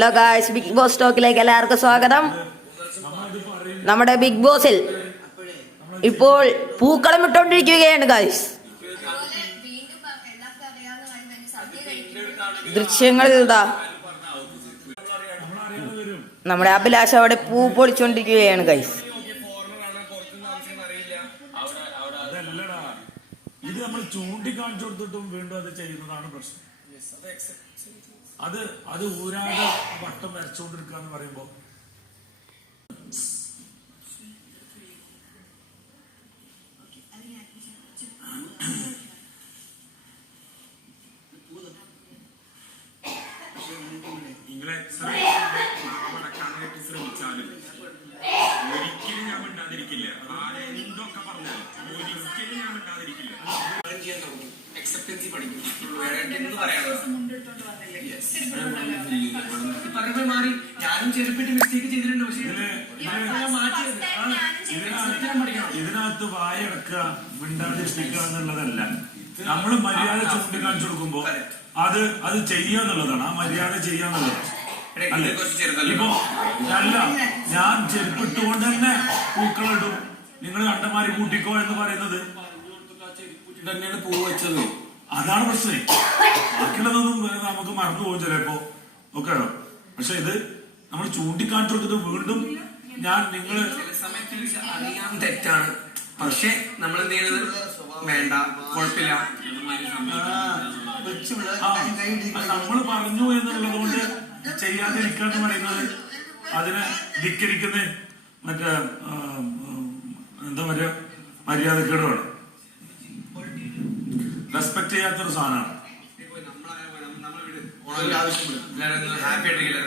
Hello guys, big boss ടോക്കിലേക്ക് എല്ലാവർക്കും സ്വാഗതം. നമ്മുടെ ബിഗ് ബോസിൽ ഇപ്പോൾ പൂക്കളം ഇട്ടുകൊണ്ടിരിക്കുകയാണ് ഗായ്സ്. ദൃശ്യങ്ങളിൽ ഇതാ നമ്മുടെ അഭിലാഷ് അവിടെ പൂ പൊളിച്ചുകൊണ്ടിരിക്കുകയാണ് ഗായ്സ്. ഇത് നമ്മൾ ചൂണ്ടിക്കാണിച്ചു കൊടുത്തിട്ടും വീണ്ടും അത് ചെയ്യുന്നതാണ് പ്രശ്നം. അത് ഊരാതെ വട്ടം വരച്ചുകൊണ്ടിരിക്കുക എന്ന് പറയുമ്പോ നിങ്ങളെ ശ്രമിച്ചാലും ഒരിക്കലും ഞാൻ മിണ്ടാതിരിക്കില്ല. ആരെന്തൊക്കെ പറഞ്ഞാലും ഒരിക്കലും ഞാൻ മിണ്ടാതിരിക്കില്ല. എക്സെപ്റ്റൻസി പഠിക്കും. മാറി ഞാനും ചെറുപ്പിട്ട് മിസ്റ്റേക്ക് ചെയ്തിട്ടുണ്ട്. പക്ഷേ ഇതിനകത്ത് വായടക്കുക, മിണ്ടാതിരിക്കുക എന്നുള്ളതല്ല. നമ്മൾ മര്യാദ ചൂണ്ടിക്കാണിച്ചു കൊടുക്കുമ്പോ അത് ചെയ്യാന്നുള്ളതാണ്. ആ മര്യാദ ചെയ്യാന്നുള്ളതാണ്. ഇപ്പൊ അല്ല, ഞാൻ ചെരുപ്പിട്ടുകൊണ്ട് തന്നെ പൂക്കളിടും, നിങ്ങൾ കണ്ടമാരി കൂട്ടിക്കോ എന്ന് പറയുന്നത് തന്നെയാണ് പൂ വെച്ചത്. അതാണ് പ്രശ്നം. ബാക്കിയുള്ളതൊന്നും നമുക്ക് മറന്നു പോകും ചിലപ്പോ ഒക്കെ. പക്ഷെ ഇത് നമ്മൾ ചൂണ്ടിക്കാണിച്ചു കൊടുത്തിട്ട് വീണ്ടും നിങ്ങൾ അറിയാൻ തെറ്റാണ്. പക്ഷെ നമ്മൾ എന്ത് ചെയ്യുന്നത് വേണ്ട, കുഴപ്പമില്ല, നമ്മൾ പറഞ്ഞു എന്നുള്ളത് കൊണ്ട് ചെയ്യാതിരിക്കുക എന്ന് പറയുന്നത് അതിനെ ധിക്കരിക്കുന്ന മറ്റേ എന്താ പറയുക, മര്യാദക്കേടുമാണ്. റെസ്പെക്ട് ചെയ്യാത്തൊരു സാധനമാണ്. ഹാപ്പി ആയിട്ടിരിക്കില്ല.